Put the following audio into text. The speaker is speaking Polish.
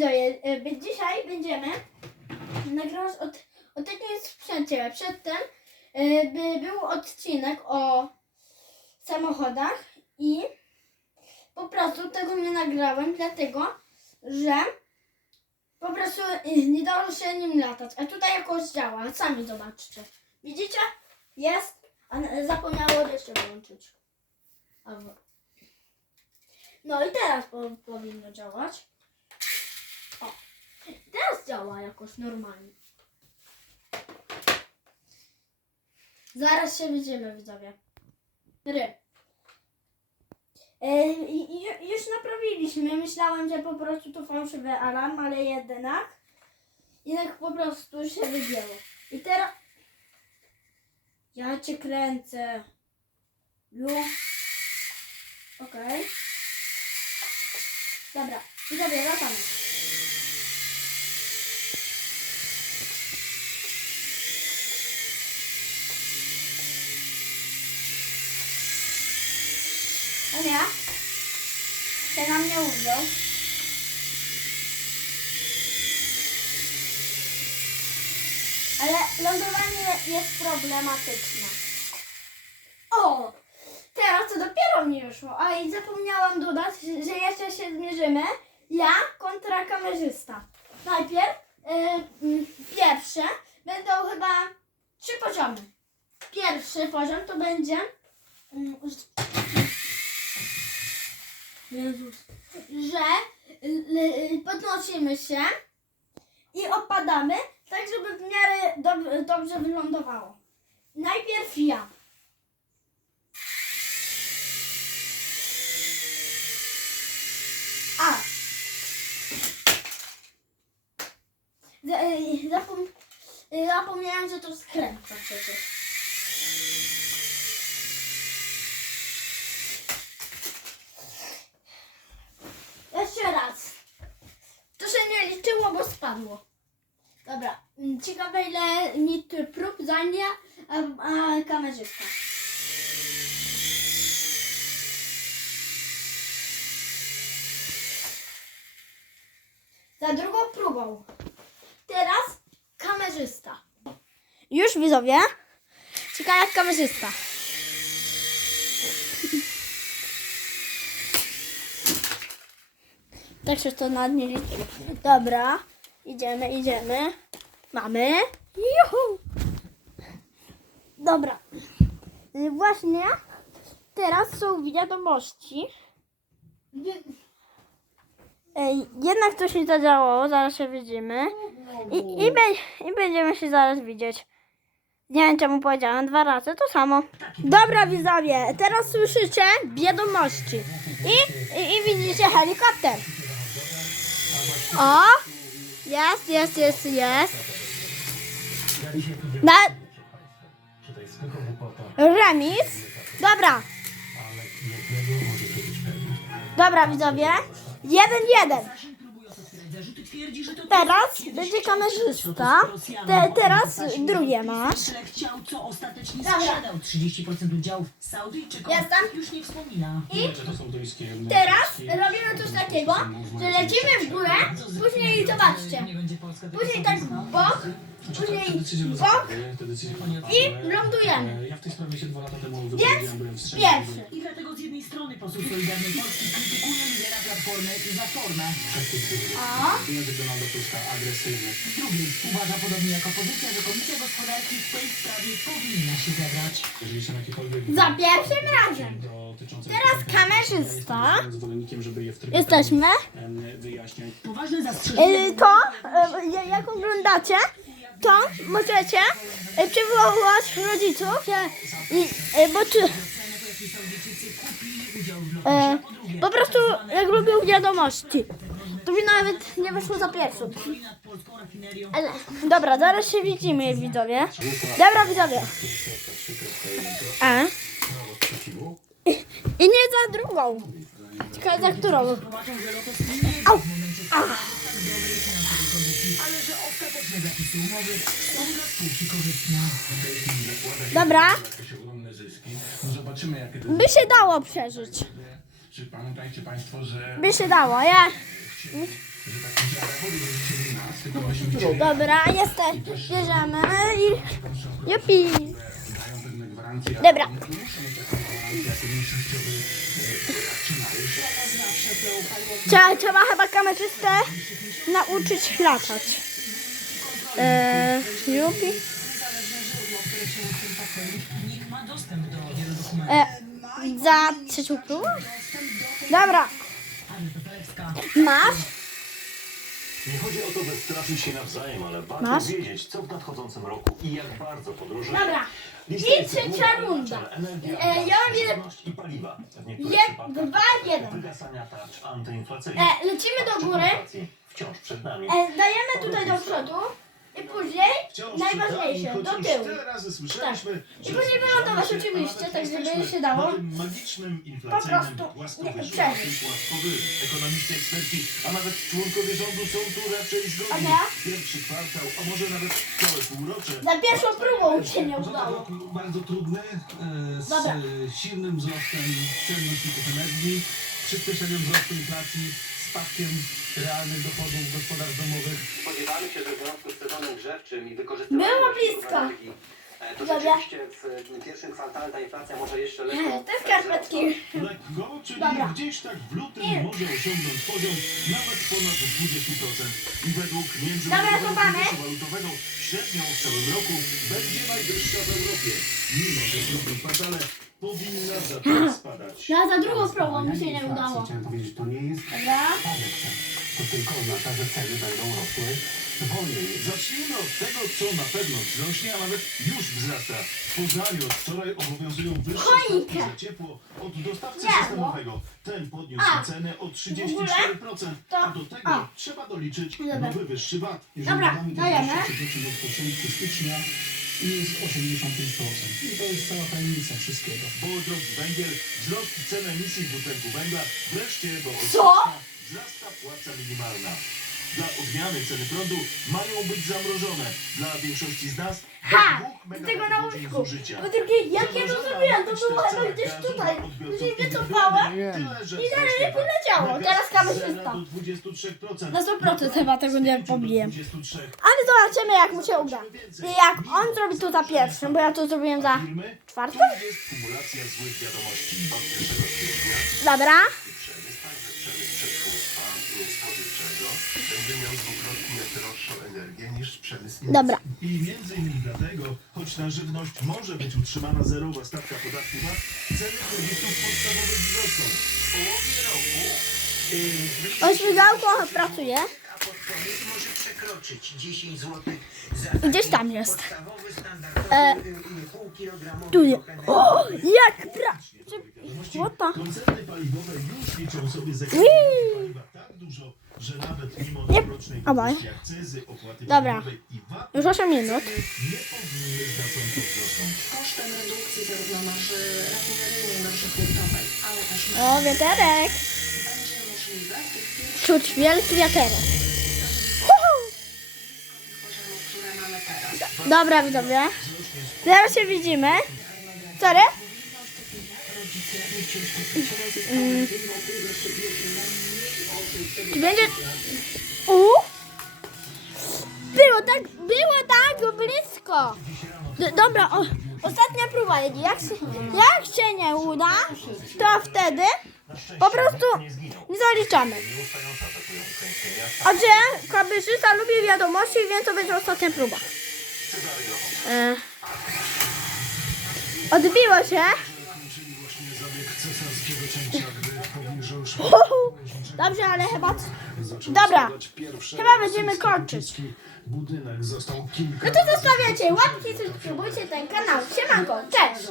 widzowie, e, dzisiaj będziemy nagrywać od, tego jest sprzęcie. Przedtem e, by był odcinek o samochodach i po prostu tego nie nagrałem, dlatego że po prostu nie dało się nim latać. A tutaj jakoś działa, sami zobaczcie. Widzicie? Jest, a zapomniało jeszcze włączyć. No i teraz po, powinno działać. Teraz działa jakoś normalnie. Zaraz się widzimy, widzowie. Ry. E, i- i ju- już naprawiliśmy. Myślałem, że po prostu to fałszywy alarm, ale jednak. Jednak po prostu się wygięło. I teraz. Ja cię kręcę. Lu. Okej. Dobra, widzowie, wracamy. A nie? Się na mnie uwziął. Ale lądowanie jest problematyczne. O! Teraz to dopiero mnie wyszło. A i zapomniałam dodać, że jeszcze się zmierzymy. Ja kontra kamerzysta. Najpierw mm, pierwsze będą chyba trzy poziomy. Pierwszy poziom to będzie. mm, Jezus. Że l- podnosimy się i opadamy, tak żeby w miarę dob- dobrze wylądowało. Najpierw ja. A. E, Zapom zapomniałem, że to skręca przecież. Jeszcze raz. To się nie spadło. Dobra. mm, Ciekawe ile mi tu prób zajmie a, kamerzysta. Za drugą próbą. Teraz kamerzysta. Już widzowie. Ciekawe jak kamerzysta. Tak się to nad nie liczy. Dobra. Idziemy, idziemy. Mamy. Juhu. Dobra. Y, Właśnie teraz są wiadomości. Jednak coś się zadziałało, zaraz się widzimy. I, i, be, I będziemy się zaraz widzieć. Nie wiem czemu powiedziałem dwa razy, to samo. Dobra widzowie, teraz słyszycie wiadomości. I, i, i widzicie helikopter. O! Jest, jest, jest, jest. Na remis. Dobra, dobra widzowie. Jeden, jeden. Teraz będzie kamerzysta. Te, teraz drugie masz. chciał, co ostatecznie Dobra. sprzedał. 30% udziałów Saudyjczykom. Jestem. Już nie wspomina. I teraz robimy coś takiego, że lecimy w górę, później zobaczcie. Później tak w bok później w bok były i lądujemy. E, Ja w tej sprawie się dwa lata temu wypowiedziałem, byłem wstrzymany. pierwszy. I dlatego z jednej strony poseł Solidarnej Polski krytykuje lidera Platformy za formę. O. Pieniądze Donalda Tuska agresywne. Z drugiej uważa podobnie jak opozycja, że Komisja Gospodarki w tej sprawie powinna się zebrać. Jeżeli są jakiekolwiek... Za pierwszym razem. dotyczące- Teraz kamerzysta. Ja jestem zwolennikiem, żeby je w trybie Jesteśmy. em, wyjaśniać. Poważne zastrzeżenie. Y, To, y, ja- jak oglądacie, to możecie y, przywołać rodziców, i, y, bo czy, y, po prostu jak lubią wiadomości. To mi nawet nie wyszło za pierwszą. rafinerią Ale, dobra, zaraz się widzimy, widzowie. Dobra, widzowie. A? I nie za drugą. Ciekawe za którą. Au. tak korzystne. Dobra. By się dało przeżyć. Czy pamiętajcie Państwo, że By się dało, ja. Dobra, jestem. Bierzemy i... Jupi. Dobra. Trzeba, trzeba chyba kamerzystę nauczyć latać. Eee, jupi. E, za trzecią próbę? Dobra. Masz? Nie chodzi o to, by straszyć się nawzajem, ale warto Masz? wiedzieć, co w nadchodzącym roku i jak bardzo podróże. Dobra. Lista I jest trzecia główna, runda. czyli Energia, E, ja jeden- żywność i paliwa. W niektórych Je- przypadkach dwa, jeden. Wygasania tarcz antyinflacyjnych. E, lecimy do Szczyt góry. inflacji Wciąż przed nami. E, dajemy tutaj do przodu. I później najważniejsze, do tyłu. słyszeliśmy, I później wylądować oczywiście, tak żeby się dało. Magicznym, Po inflacyjnym prostu płaskowyżu, nie płaskowy. Ekonomiści, eksperci, a nawet członkowie rządu są tu raczej zgodni. Aga? Pierwszy kwartał, a może nawet całe półrocze. Za pierwszą próbą się nie udało. bardzo trudny, e, z Dobra. e, silnym wzrostem cen nośników energii, przyspieszeniem wzrostu inflacji, spadkiem realnych dochodów gospodarstw domowych. Spodziewamy się, że w związku z sezonem grzewczym i wykorzystywaniem Było nośników blisko. energii, e, to Dobra. rzeczywiście w pierwszym kwartale ta inflacja może jeszcze lekko Te skarpetki. Lekko, czyli Dobra. gdzieś tak w lutym Nie. może osiągnąć poziom nawet ponad 20%. I według Dobra, Międzynarodowego. Funduszu Walutowego średnią w całym roku będzie najwyższa w Europie. Mimo, że w drugim kwartale powinna zacząć spadać. No a za drugą próbą mi się nie udało. Chciałem powiedzieć, to nie jest Dobra. spadek cen. To tylko oznacza, że ceny będą rosły wolniej. Zacznijmy od tego, co na pewno wzrośnie, a nawet już wzrasta. W Poznaniu od wczoraj obowiązują wyższe Choinkę. stawki za ciepło od dostawcy Nie, no. systemowego. Ten podniósł A, cenę o w 34%, to- a do tego a. trzeba doliczyć Dobra. nowy wyższy VAT. Dobra, dajemy. Zaczyna od początku stycznia jest 85%. I to jest cała tajemnica wszystkiego. Wodór, węgiel, wzrost cen emisji dwutlenku węgla, wreszcie, bo Co? wzrasta płaca minimalna. Dla odmiany ceny prądu mają być zamrożone. Dla większości z nas do Ha! Z tego na łóżku. Po drugie, jak ja to zrobiłem, to było chyba gdzieś tutaj. Wycofałem. Tyle, że I dalej poleciało. VAT Teraz. 0 do 23%. Na 100% chyba tego nie Do pobiłem. 23. Ale zobaczymy jak mu się uda. I jak on zrobi to za pierwszym, bo ja to zrobiłem za czwartym. tu jest kumulacja złych wiadomości. Od 1 kwietnia Dobra. Spożywczego będzie miał dwukrotnie droższą energię niż przemysł Dobra. I między innymi dlatego, choć na żywność może być utrzymana zerowa stawka podatku VAT, ceny produktów podstawowych wzrosną. W połowie roku yy, pracuje. a może przekroczyć 10 zł za I gdzieś tam jest. podstawowy, standardowy, E, półkilogramowy Tu jest. blok energii. O, jak pra... Łota. Koncerny paliwowe już liczą sobie. Dużo, że nawet mimo Obaj. podwyżki akcyzy, opłaty Dobra. paliwowej i VAT, Już 8 minut. ceny nie powinny znacząco wzrosnąć. kosztem redukcji zarówno marży rafineryjnej, marży hurtowej, ale też O, wiaterek. będzie możliwe w tych pierwszych Czuć wielki wiaterek. Uhu. poziomach, które mamy teraz. Dobra, widzowie. Zaraz się widzimy. Sorry? Mm. Czy będzie... U? Było tak, było tak blisko. D- dobra, o, ostatnia próba jedzie. Jak się, jak się nie uda, to wtedy po prostu nie zaliczamy. A że lubi wiadomości, więc to będzie ostatnia próba. E, odbiło się. Kończyli Dobrze, ale chyba... Dobra, chyba będziemy kończyć. No to zostawiacie łapki, subskrybujcie ten kanał. Siemanko, cześć!